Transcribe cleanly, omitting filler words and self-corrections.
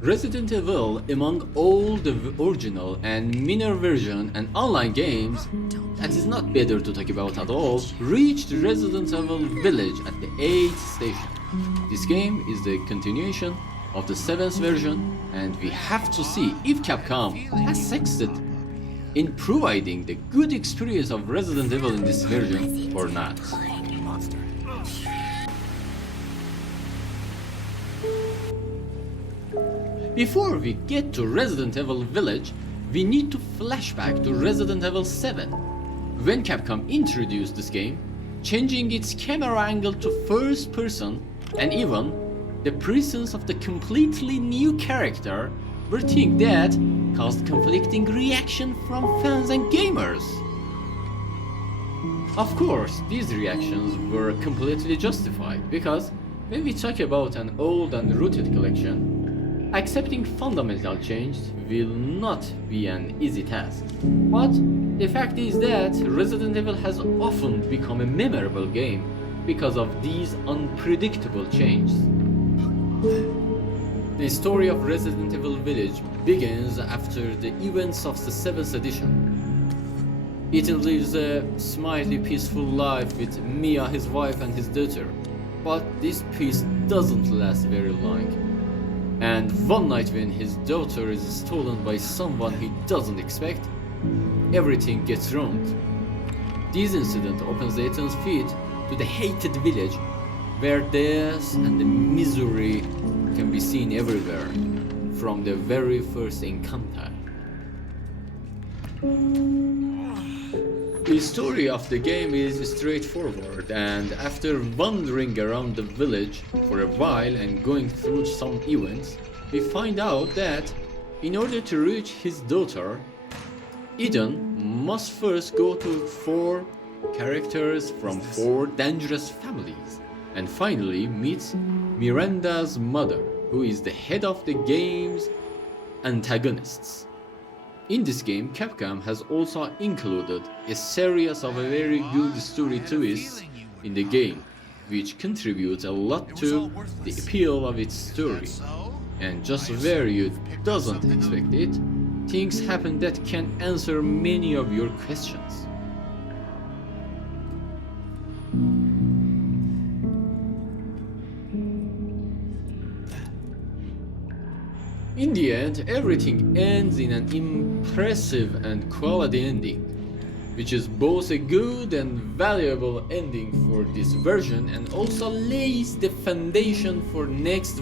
Resident Evil, among all the original and minor version and online games, that is not better to talk about at all, reached Resident Evil Village at the 8th station. This game is the continuation of the 7th version, and we have to see if Capcom has succeeded in providing the good experience of Resident Evil in this version or not. Before we get to Resident Evil Village, we need to flashback to Resident Evil 7, when Capcom introduced this game, changing its camera angle to first person, and even the presence of the completely new character were things that caused conflicting reaction from fans and gamers. Of course, these reactions were completely justified, because when we talk about an old and rooted collection, accepting fundamental change will not be an easy task. But the fact is that Resident Evil has often become a memorable game because of these unpredictable changes. The story of Resident Evil Village begins after the events of the 7th edition. Ethan lives a smiley, peaceful life with Mia, his wife, and his daughter. But this peace doesn't last very long. And one night when his daughter is stolen by someone he doesn't expect, everything gets ruined. This incident opens Ethan's feet to the hated village, where death and the misery can be seen everywhere from the very first encounter. The story of the game is straightforward, and after wandering around the village for a while and going through some events, we find out that in order to reach his daughter, Ethan must first go to 4 characters from 4 dangerous families, and finally meets Miranda's mother, who is the head of the game's antagonists. In this game, Capcom has also included a series of a very good story twists in the game, which contributes a lot to the appeal of its story. And just where you doesn't expect it, things happen that can answer many of your questions. In the end, everything ends in an impressive and quality ending, which is both a good and valuable ending for this version and also lays the foundation for next